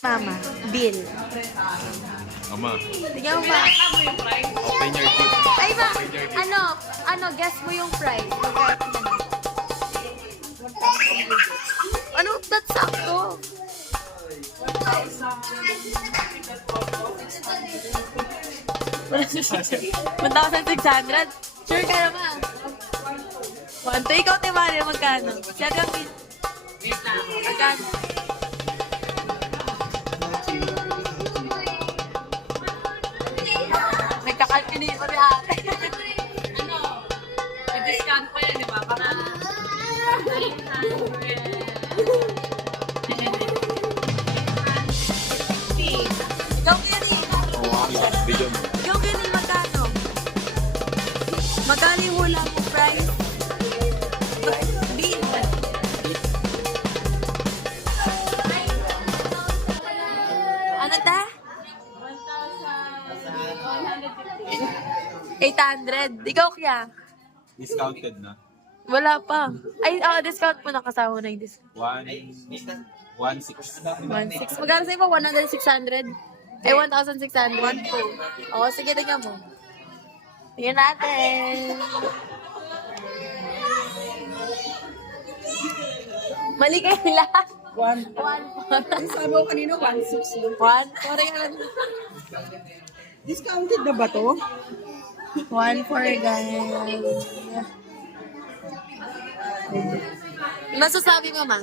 Mama, bill. Ama, Tingnan mo ba? open your gift. Ay ba? Guess mo yung price. Mag-guess mo na. Ano? That's sakto. 1,600? Sure ka naman. 1,200. Ikaw, Timari, magkano? Siya yung magkano? Nagkakalculate mo rin ate. May discount pa yan, di ba? Para 900. Ikaw, Kenny. Video mo. Ikaw, Kenny, magkano? Magkano yung hula mo price? Bill. Ano ta? 800. Ikaw kaya? Discounted na. Wala pa. Ay, discount mo nakasama na yung discount. 1,600. 1,600. Magkano sa'yo ba? 1,600? Eh, 1,600? 1,200. Oo, sige, tingnan mo. Tingnan natin. Mali kayo lahat. 1,400. Sabi ko kanina, 1,600. 1,400 nga lang. Discounted na ba to? 1,400 guys. Masasabi mo, ma?